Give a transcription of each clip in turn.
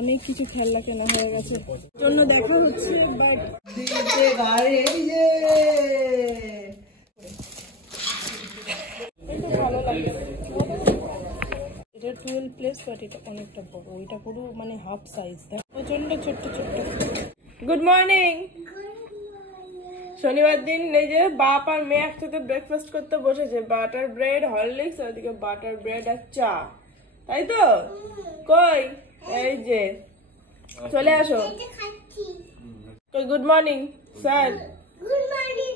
অনেক কিছু খেলনা কেনা হয়ে গেছে, জন্য দেখা হচ্ছে। বাট ভালো লাগে, এটা 12 প্লেস, বাট এটা অনেকটা বড়, ওইটা পুরো মানে হাফ সাইজ, প্রচন্ড ছোট্ট ছোট্ট। Good morning. শনিবার দিন এই যে বাপ আর মেয়ে একসাথে ব্রেকফাস্ট করতে বসেছে, বাটার ব্রেড, হরলিক্স, আর ওদিকে বাটার ব্রেড আর চা, তাই তো? কই এই যে চলে আসো। Good morning sir. Good morning.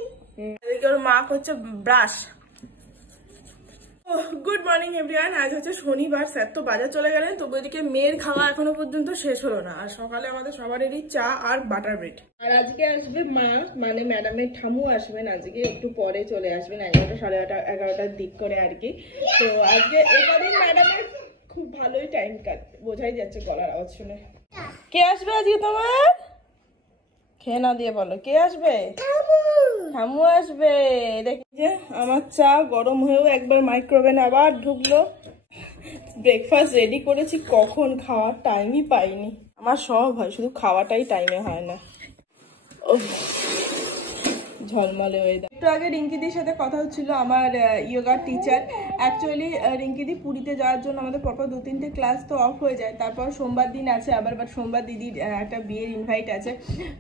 এদিকে ওর মা হচ্ছে ব্রাশ। Good morning everyone. আজ হচ্ছে শনিবার, স্যার তো বাজার চলে গেলেন, তবু এদিকে মেয়ের খাওয়া এখনো পর্যন্ত শেষ হলো না। আর সকালে আমাদের সবারই চা আর বাটার ব্রেড। আর আজকে আসবে মা, মানে ম্যাডামের ঠামু আসবেন আজকে, একটু পরে চলে আসবেন, 11টা সাড়ে 11টার দিক করে আর কি। তো আজকে এবারে ম্যাডামের খুব ভালোই টাইম কাটবে, বোঝাই যাচ্ছে গলার আওয়াজ শুনে। কে আসবে আজকে তোমার? খেয়ে না দিয়ে বলো কে আসবে? ঠামু আসবে। দেখি যে আমার চা গরম হয়েও একবার মাইক্রোওভেনে আবার ঢুকলো। ব্রেকফাস্ট রেডি করেছি, কখন খাওয়ার টাইমই পাইনি। আমার সব হয়, শুধু খাওয়াটাই টাইমে হয় না। ও ঝলমলে ওয়েদার। একটু আগে রিঙ্কিদির সাথে কথা হচ্ছিল, আমার ইয়োগার টিচার। অ্যাকচুয়ালি রিঙ্কিদি পুরীতে যাওয়ার জন্য আমাদের পরপর 2-3টে ক্লাস তো অফ হয়ে যায়, তারপর সোমবার দিন আছে আবার, বাট সোমবার দিদির একটা বিয়ের ইনভাইট আছে,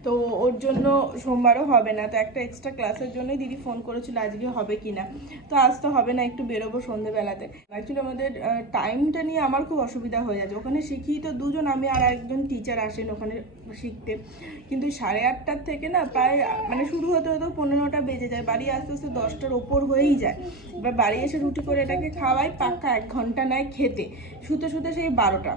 তো ওর জন্য সোমবারও হবে না। তো একটা এক্সট্রা ক্লাসের জন্যই দিদি ফোন করেছিল আজকে হবে কিনা। তো আজ তো হবে না, একটু বেরোবো সন্ধ্যেবেলাতে। অ্যাকচুয়ালি আমাদের টাইমটা নিয়ে আমার খুব অসুবিধা হয়ে যাচ্ছে। ওখানে শিখি তো দুজন, আমি আর একজন টিচার আসেন ওখানে শিখতে, কিন্তু 8:30টার থেকে না প্রায় মানে শুরু হতে হতে 15টা বেজে যায়, বাড়ি আস্তে আস্তে 10টার ওপর হয়েই যায়। এবার বাড়ি এসে রুটি করে এটাকে খাওয়াই, পাক্কা 1 ঘন্টা নেয় খেতে, শুতে শুতে সেই 12টা।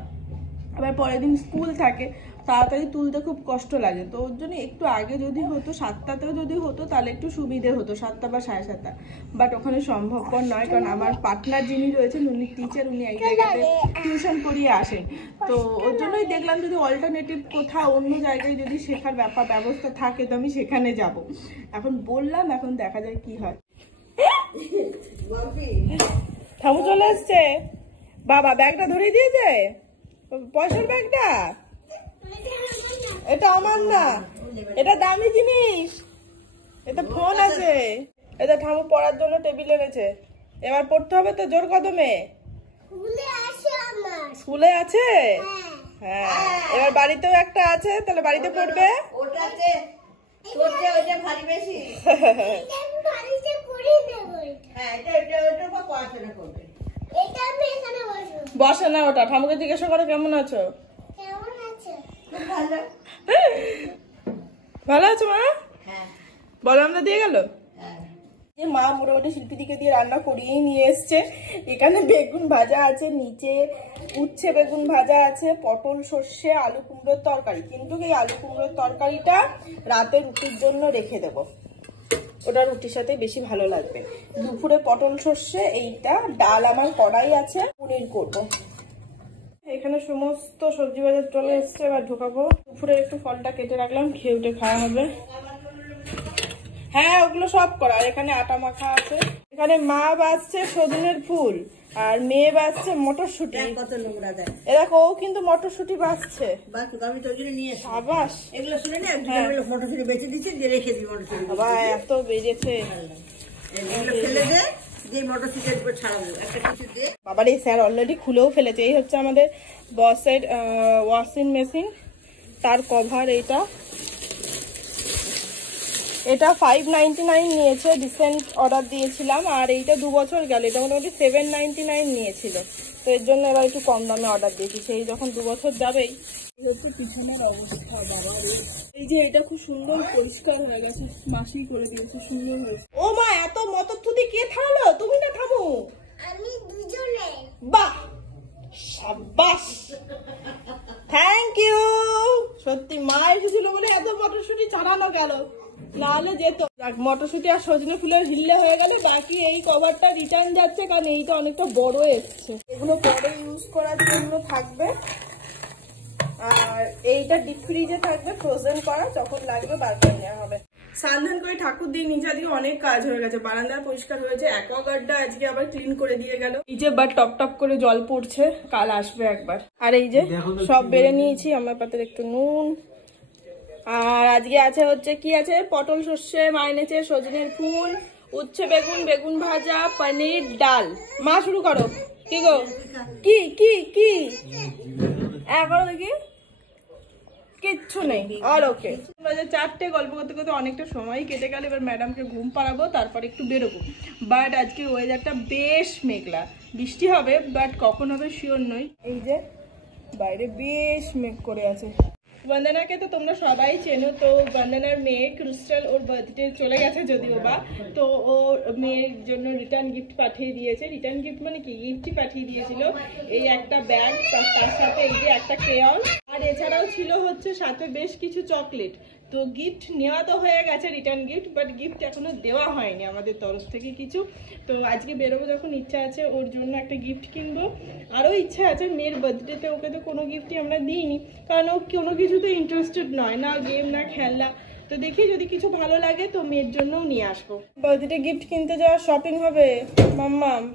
আবার পরের দিন স্কুল থাকে, তাড়াতাড়ি তুলতে খুব কষ্ট লাগে। তো ওর জন্য একটু আগে যদি হতো, 7টাতেও যদি হতো তাহলে একটু সুবিধে হতো, 7টা বা 7:30। বাট ওখানে সম্ভবপর নয়, কারণ আমার পার্টনার যিনি রয়েছেন উনি টিচার, উনি এক জায়গাতে টিউশন পড়িয়ে আসেন। তো ওর জন্যই দেখলাম যদি অল্টারনেটিভ কোথাও অন্য জায়গায় যদি শেখার ব্যবস্থা থাকে তো আমি সেখানে যাব। এখন বললাম, এখন দেখা যায় কি হয়। ঠামু চলে আসছে, বাবা ব্যাগটা ধরিয়ে দিয়েছে, পয়সার ব্যাগটা। এটা আমার না, এটা দামি জিনিস, এটা ফোন আছে। এটা ঠামু পড়ার জন্য টেবিল এনেছে, এবার পড়তে হবে তো জোর কদমে। স্কুলে আছে? হ্যাঁ, এবার বাড়িতেও একটা আছে, তাহলে বাড়িতে পড়বে। বসে না ওটা, ঠামুকে জিজ্ঞাসা করো কেমন আছো। ভালো আছো মা? বলো আমরা দিয়ে গেল। যে মা মোটামুটি শিল্পীদিকে দিয়ে রান্না করিয়েই নিয়ে এসছে। এখানে বেগুন ভাজা আছে, নিচে উচ্ছে বেগুন ভাজা আছে, পটল সর্ষে আলু কুমড়োর তরকারি। কিন্তু এই আলু কুমড়োর তরকারিটা রাতে রুটির জন্য রেখে দেবো, ওটা রুটির সাথে বেশি ভালো লাগবে। দুপুরে পটল সর্ষে এইটা, ডাল আমার কড়াই আছে, পনির করবো। এখানে সমস্ত সবজি বাজার চলে এসছে, এবার ঢোকাবো। দুপুরে একটু ফলটা কেটে রাখলাম, খেয়ে উঠে খাওয়া হবে। হ্যাঁ ওগুলো সব করা। এখানে আটা মাখা আছে, এখানে মা বাছছে সজনের ফুল আর মেয়ে বাছছে মটরশুঁটি। কত নোংরা দেয় এরকম, ও কিন্তু মটরশুঁটি বাছছে। আমি তো নিয়ে সাবাস, এগুলো শুনে নি মটরশুঁটি বেঁচে দিচ্ছে, দিয়ে রেখে দিই মটরশুঁটি। বাবা এত বেজেছে, ফেলে দে, বাবার এই স্যার অলরেডি খুলেও ফেলেছে। এই হচ্ছে আমাদের বসের ওয়াশিং মেশিন, তার কভার। এটা 599 নিয়েছে, রিসেন্ট অর্ডার দিয়েছিলাম। আর এইটা 2 বছর গেল, এটা মোটামুটি 799 নিয়েছিল। তো এর জন্য এবার একটু কম দামে অর্ডার দিয়েছি, সেই যখন 2 বছর যাবেই। এই হচ্ছে পিছনের অবস্থা। বাবা এই যে এটা খুব সুন্দর পরিষ্কার হয়ে গেছে, মাসি করে দিয়েছে, সুন্দর হয়েছে। ও মা এত মটর থুতি কে থামলো? তুমি না থামো? আমি দুজনে। বাহ সাবাস, থ্যাংক ইউ। সত্যি মা এসেছিল বলে এত মটরশুঁটি ছাড়ানো গেল, নাহলে যেত। মটরশুঁটি আর সজনে ফুলের হিল্লে হয়ে গেলে বাকি এই কভারটা রিটার্ন যাচ্ছে, কারণ এইটা অনেকটা বড় এসছে। এগুলো পরে ইউজ করার জন্য থাকবে, আর এইটা ডিপ ফ্রিজে থাকবে ফ্রোজেন করা, যখন লাগবে বার করে নেওয়া হবে। স্নান করে ঠাকুর দিয়ে নিচে আজকে অনেক কাজ হয়ে গেছে, বারান্দা পরিষ্কার হয়েছে, অ্যাকোয়াগার্ডটা আজকে আবার ক্লিন করে দিয়ে গেল। এই যে বার টপ টপ করে জল পড়ছে, কাল আসবে একবার। আর এই যে সব বেড়ে নিয়েছি, আমার পাতে একটু নুন। আর আজকে আছে হচ্ছে কি আছে, পটল সর্ষে মা এনেছে, সজনের ফুল, উচ্ছে বেগুন, বেগুন ভাজা, পনির, ডাল। মা শুরু করো। কি গো কি কি কি করো দেখি, কিচ্ছু নেই। আর ওকে, 4টে গল্প করতে করতে অনেকটা সময় কেটে গেল। এবার ম্যাডামকে ঘুম পাড়াবো, তারপর একটু বেরোবো। বাট আজকে ওয়েদারটা বেশ মেঘলা, বৃষ্টি হবে, বাট কখন হবে শিওর নই। এই যে বাইরে বেশ মেঘ করে আছে। বন্দনাকে তো তোমরা সবাই চেনো, তো বন্দনার মেয়ে ক্রিস্টাল, ওর বার্থডে চলে গেছে যদিও বা, তো ও মেয়ের জন্য রিটার্ন গিফট পাঠিয়ে দিয়েছে। রিটার্ন গিফট মানে কি, গিফটই পাঠিয়ে দিয়েছিল। এই একটা ব্যাগ, তার সাথে এই যে একটা ক্রেয়ন, আর এছাড়াও ছিল হচ্ছে সাথে বেশ কিছু চকলেট। তো গিফট নেওয়া তো হয়ে গেছে, রিটার্ন গিফট, বাট গিফট এখনো দেওয়া হয়নি আমাদের তরফ থেকে কিছু। তো আজকে বেরোবো যখন, ইচ্ছা আছে ওর জন্য একটা গিফট কিনবো। আরও ইচ্ছা আছে, মেয়ের বার্থডেতে ওকে তো কোনো গিফটই আমরা দিইনি, কারণ ও কোনো কিছুতে ইন্টারেস্টেড নয়, না গেম না খেলনা। তো দেখি যদি কিছু ভালো লাগে তো মেয়ের জন্যও নিয়ে আসবো। বার্থডে গিফট কিনতে যাওয়া, শপিং হবে মাম্মাম।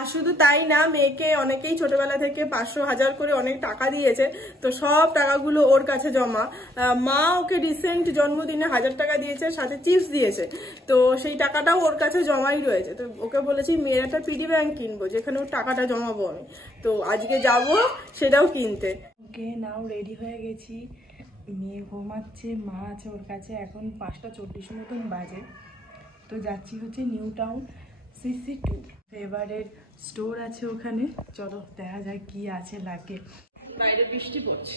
আর শুধু তাই না, মেয়েকে অনেকেই ছোটবেলা থেকে 500-1000 করে অনেক টাকা দিয়েছে, তো সব টাকাগুলো ওর কাছে জমা। মা ওকে রিসেন্ট জন্মদিনে 1000 টাকা দিয়েছে, সাথে চিপস দিয়েছে, তো সেই টাকাটাও ওর কাছে জমাই রয়েছে। তো ওকে বলেছি মেয়ের একটা পিডি ব্যাংক কিনবো, যেখানে ওর টাকাটা জমাবো আমি। তো আজকে যাব সেটাও কিনতে। ওকে, নাও রেডি হয়ে গেছি। মেয়ে ঘুমাচ্ছে, মা আছে ওর কাছে। এখন 5:40 মতন বাজে। তো যাচ্ছি হচ্ছে নিউ টাউন CC2, ফেভারের স্টোর আছে ওখানে। চলো দেখা যায় কি আছে লাগে। বাইরে বৃষ্টি পড়ছে,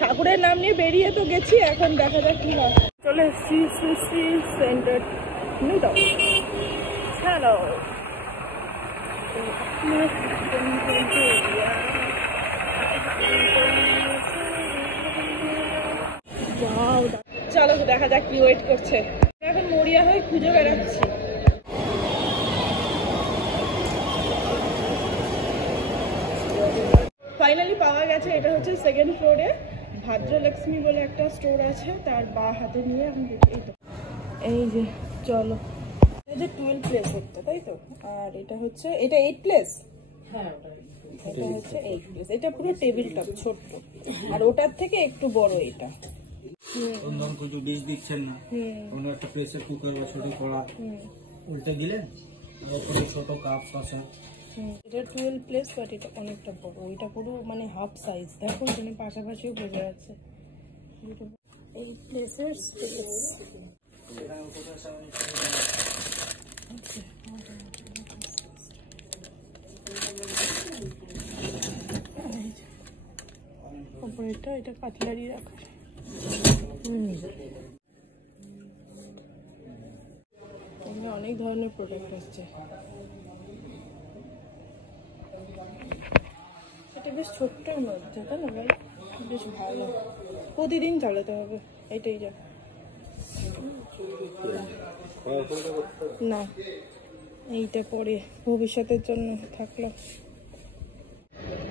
ঠাকুরের নাম নিয়ে বেরিয়ে তো গেছি, এখন দেখা যাক কি হয়। চলে CC centre new town. Hello, চলো দেখা যাক কি ওয়েট করছে। এখন মরিয়া হয়ে খুঁজে বেড়াচ্ছি। ফাইনালি পাওয়া গেছে। এটা হচ্ছে 2nd ফ্লোরে ভাদ্রলক্ষ্মী বলে একটা স্টোর আছে, তার বা হাতে নিয়ে এখন দেখি। এই যে চলো, এই যে 12 প্লেস একটা, তাই তো? আর এটা হচ্ছে, এটা 8 প্লেস। হ্যাঁ, এটা হচ্ছে 8 প্লেস। এটা পুরো টেবিল টপ, ছোট্ট। আর ওটার থেকে একটু বড় এটা। কিছু ডিশ দিচ্ছেন না, কোনো একটা প্রেসার কুকার বা ছোট কড়া উল্টে দিলেন, ছোট কাপ শসা। এটা 12 প্লেস, বাট এটা অনেকটা বড়। ওইটা পুরো মানে হাফ সাইজ। দেখো এখানে পাশাপাশিও বোঝা যাচ্ছে। 8 প্লেসের স্পেস। এটা কাটলারি রাখা। অনেক ধরনের প্রোডাক্ট আসছে। এটা বেশ ছোট্টর মধ্যে, তাই না ভাই? বেশ ভালো, প্রতিদিন চালাতে হবে। এটাই যা না, এইটা পরে ভবিষ্যতের জন্য থাকলো।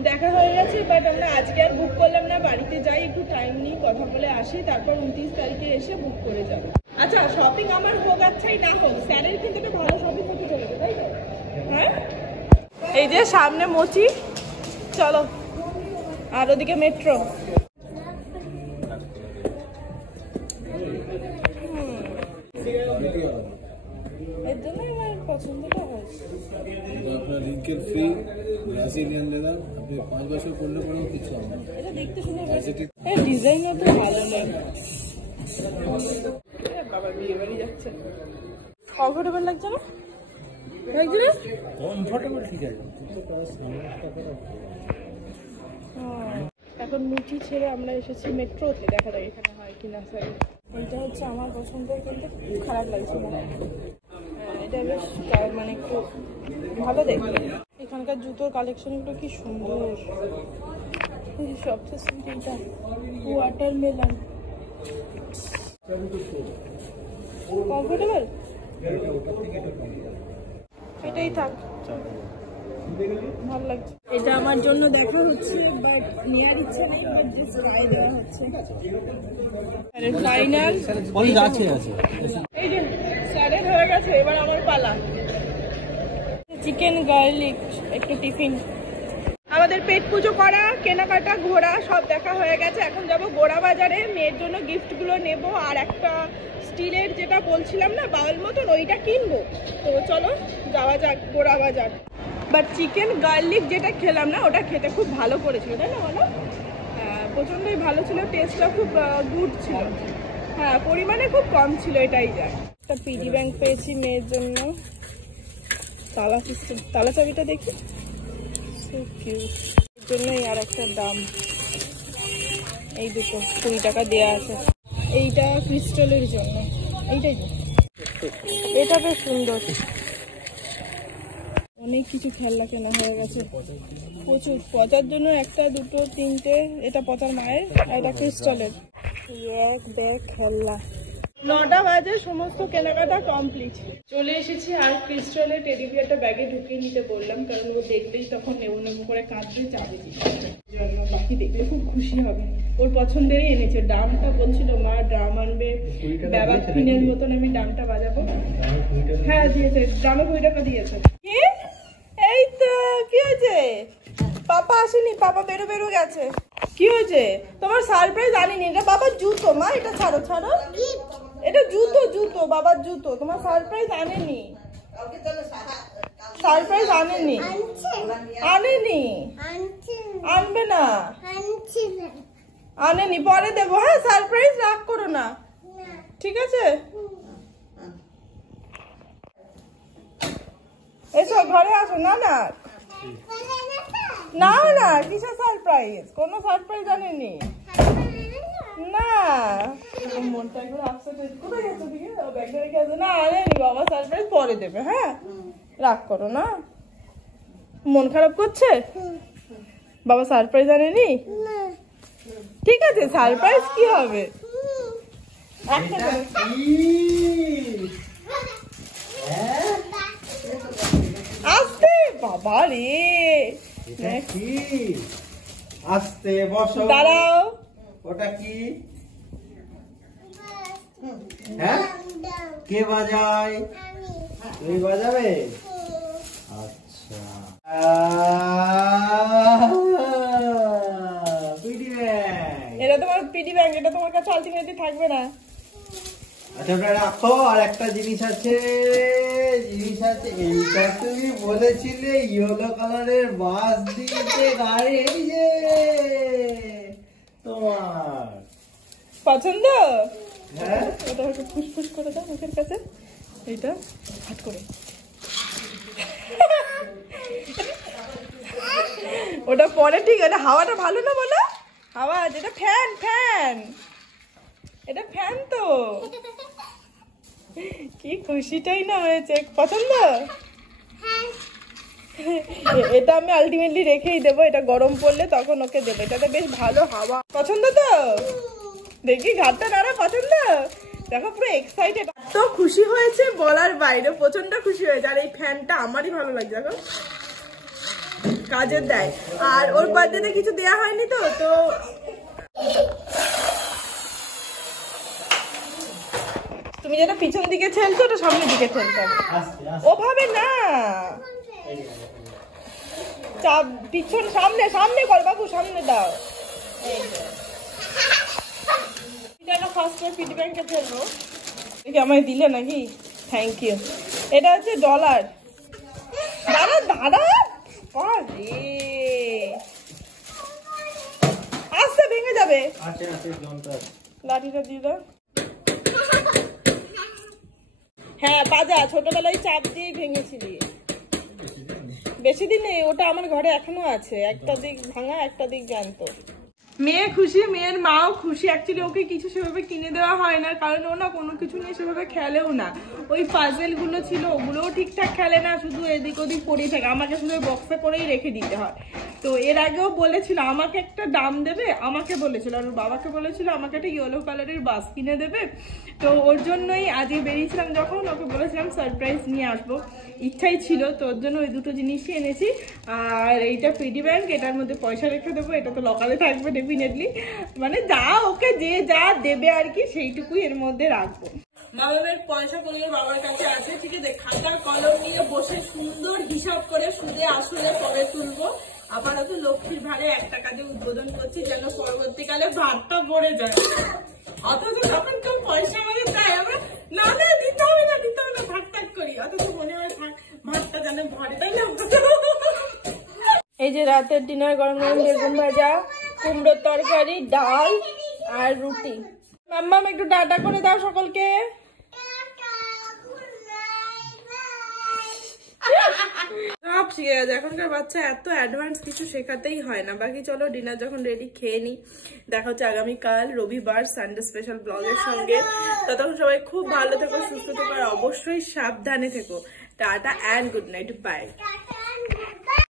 দেখা হয়ে গেছে, বাট আমরা আজকে আর বুক করলাম না। বাড়িতে যাই, একটু টাইম নিয়ে কথা বলে আসি, তারপর 29 তারিখে এসে বুক করে যাবো। আচ্ছা, শপিং আমার হোক আচ্ছাই না হোক, স্যারের কিন্তু একটা ভালো শপিং হতে চলেছে, তাই তো? হ্যাঁ, এই যে সামনে মোচি, চলো। আর ওদিকে মেট্রো। এর জন্য আমার পছন্দটা হয়। আপনার লিঙ্কের ফ্রি ব্রাজিলিয়ান লেদার, আপনি 5 বছর করলে পরেও কিছু হবে না। এটা দেখতে সুন্দর, এর ডিজাইনও তো ভালো লাগে। বাবা বিয়ে বাড়ি যাচ্ছে, কমফোর্টেবল লাগছে না? লাগছে না? কমফোর্টেবল ঠিক আছে। এখন মুচি ছেড়ে আমরা এসেছি মেট্রোতে। দেখা যায় এখানে হয় কিনা। স্যার, এইটা হচ্ছে আমার পছন্দের, কিন্তু খুব খারাপ লাগছে না। এটা বেশ মানে একটু ভালো দেখতে। এখানকার জুতোর কালেকশনগুলো কি সুন্দর। সবচেয়ে সুন্দর এটা ওয়াটারমেলন। কমফোর্টেবল, এটাই থাক, ভালো লাগছে। এটা আমার জন্য দেখা হচ্ছে, বাট নেওয়ার ইচ্ছে নেই, বাট জাস্ট ট্রাই দেওয়া হচ্ছে। আরে ফাইনাল এই যে স্যারের হয়ে গেছে, এবার আমার পালা। চিকেন গার্লিক একটু টিফিন। আমাদের পেট পুজো করা, কেনাকাটা, ঘোরা সব দেখা হয়ে গেছে। এখন যাব গোড়া বাজারে, মেয়ের জন্য গিফটগুলো নেব, আর একটা স্টিলের যেটা বলছিলাম না বাউল মতন, ওইটা কিনবো। তো চলো যাওয়া যাক গোড়া বাজার। বাট চিকেন গার্লিক যেটা খেলাম না, ওটা খেতে খুব ভালো করেছিল, তাই না বলো? প্রচণ্ডই ভালো ছিল, টেস্টটা খুব গুড ছিল। হ্যাঁ, পরিমাণে খুব কম ছিল, এটাই যা। একটা পিগি ব্যাংক পেয়েছি মেয়ের জন্য, তালা সিস্টেম, তালা চাবিটা দেখি, সো কিউট। এর জন্যই আর একটা দাম, এই দুটো 20 টাকা দেওয়া আছে। এইটা ক্রিস্টালের জন্য, এইটাই তো, এটা বেশ সুন্দর। অনেক কিছু খেলনা কেনা হয়ে গেছে, প্রচুর। পচার জন্য একটা, দুটো, তিনটে, এটা পচার মায়ের, আর এটা ক্রিস্টালের। এক ব্যাগ খেলনা। 9টা বাজে, সমস্ত কেনাকাটা কমপ্লিট। চলে এসেছি, আর ক্রিস্টালের টেডি বিয়ারটা ব্যাগে ঢুকিয়ে নিতে বললাম, কারণ ও দেখলেই তখন নেবো নেবো করে কাঁদবে, চাবি জন্য। বাকি দেখলে খুব খুশি হবে, ওর পছন্দেরই এনেছে। ডামটা বলছিল মা ড্রাম আনবে, বাবা ফিনের মতন আমি ডামটা বাজাবো। হ্যাঁ দিয়েছে, ড্রামে 20 টাকা দিয়েছে। কি? এই তো কি হয়েছে? পাপা আসেনি, পাপা বেরো বেরো গেছে। কি হয়েছে? তোমার সারপ্রাইজ আনিনি, এটা বাবার জুতো। মা এটা ছাড়ো ছাড়ো, এটা জুতো, জুতো, বাবার জুতো। তোমার সারপ্রাইজ আনেনি, সারপ্রাইজ আনেনি, আনেনি, আনবে না, আনেনি, পরে দেবো। হ্যাঁ সারপ্রাইজ, রাগ করো না, ঠিক আছে? এসো ঘরে আসো। না না না না, কিসের সারপ্রাইজ? কোনো সারপ্রাইজ আনেনি না। মনটা একটু আপসেট হয়েছে। কোথায় গেছো দিকে? ব্যাগটা রেখে আসো। না আনেনি, বাবা সারপ্রাইজ পরে দেবে। হ্যাঁ রাগ করো না, মন খারাপ করছে? বাবা সারপ্রাইজ আনেনি? ঠিক আছে, সারপ্রাইজ কি হবে? আস্তে বাবা রে, আস্তে বসো, দাঁড়াও। ওটা কি? হ্যাঁ, কে বাজায়? তুমি বাজাবে? আচ্ছা, পিডি ব্যাংক। এটা তোমার পিডি ব্যাংক, এটা তোমার কাছে আলটিমেটলি থাকবে না। আচ্ছা ওটা রাখো। আর একটা জিনিস আছে, এইটা তুমি বলেছিলে ইয়েলো কালারের বাস দিতে গাড়ি, এই যে তোমার পছন্দ? হ্যাঁ, ওটা একটু ফুসফুস করে দাও মুখের কাছে, এইটা হাত করে। ওটা পরে, ঠিক আছে? হাওয়াটা ভালো না বলো? হাওয়া, এটা ফ্যান, ফ্যান, এটা ফ্যান তো। কি খুশিটাই না হয়েছে। পছন্দ? এটা আমি আলটিমেটলি রেখেই দেবো, এটা গরম পড়লে তখন ওকে দেবো। এটাতে বেশ ভালো হাওয়া। পছন্দ তো? দেখি ঘাটটা নাড়া। পছন্দ? দেখো পুরো এক্সাইটেড, তো খুশি হয়েছে বলার বাইরে, প্রচন্ড খুশি হয়েছে। আর এই ফ্যানটা আমারই ভালো লাগে, দেখো কাজের দেয়। আর ওর বার্থডেতে কিছু দেয়া হয়নি তো, তো তুমি যেটা পিছন দিকে ঠেলছো ওটা সামনের দিকে ঠেলতে হবে, ওভাবে না। চাপ পিছন, সামনে, সামনে কর বাবু, সামনে দাও। ফার্স্টে পিডি ব্যাংকে ফেলবো, এটা আমায় দিলে নাকি? Thank you. এটা হচ্ছে ডলার। দাঁড়া দাঁড়া, আরে আস্তে ভেঙে যাবে। লাঠিটা দিয়ে দাও। হ্যাঁ বাজা, ছোটবেলায় চাপ দিয়ে ভেঙেছিলি। বেশি দিন নেই, ওটা আমার ঘরে এখনো আছে। একটা দিক ভাঙা, একটা দিক জ্যান্ত। মেয়ে খুশি, মেয়ের মাও খুশি। অ্যাকচুয়ালি ওকে কিছু সেভাবে কিনে দেওয়া হয় না, কারণ ও না কোনো কিছু নিয়ে সেভাবে খেলেও না। ওই পাজেল গুলো ছিল ওগুলোও ঠিকঠাক খেলে না, শুধু এদিক ওদিক পড়েই থাকে, আমাকে শুধু বক্সে করেই রেখে দিতে হয়। তো এর আগেও বলেছিল আমাকে একটা দাম দেবে, আমাকে বলেছিল, আর ওর বাবাকে বলেছিল আমাকে একটা ইয়েলো কালারের বাস কিনে দেবে। তো ওর জন্যই আজকে বেরিয়েছিলাম, যখন ওকে বলেছিলাম সারপ্রাইজ নিয়ে আসবো, ইচ্ছাই ছিল, তো ওর জন্য ওই দুটো জিনিসই এনেছি। আর এইটা পিডি ব্যাংক, এটার মধ্যে পয়সা রেখে দেবো, এটা তো লকারে থাকবে ডেফিনেটলি, মানে যা ওকে যে যা দেবে আর কি সেইটুকুই এর মধ্যে রাখবো। বাবার পয়সা করে বাবার কাছে আছে, ঠিক আছে, খাতার কলম নিয়ে বসে সুন্দর হিসাব করে সুদে আসলে পরে তুলবো। আপাতত লক্ষ্মীর ভাড়ে 1 টাকা দিয়ে উদ্বোধন করছি, যেন পরবর্তীকালে ভাতটা ভরে যায়। অথচ যখন কেউ পয়সা আমাকে দেয় আমরা না না দিতে হবে না থাক থাক করি, অথচ মনে হয় থাক ভাতটা যেন ভরে, তাই না? এই যে রাতের ডিনার, গরম গরম বেগুন ভাজা, কুমড়োর তরকারি, ডাল আর রুটি। মাম্মাম একটু টাটা করে দাও সকলকে। সব শিখে গেছে এখনকার বাচ্চা, এত অ্যাডভান্স কিছু শেখাতেই হয় না। বাকি চলো ডিনার যখন রেডি খেয়ে নি, দেখা হচ্ছে আগামীকাল রবিবার সানডে স্পেশাল ব্লগের সঙ্গে। ততক্ষণ সবাই খুব ভালো থেকো, সুস্থ থেকো, আর অবশ্যই সাবধানে থেকো। Tata and good night, by.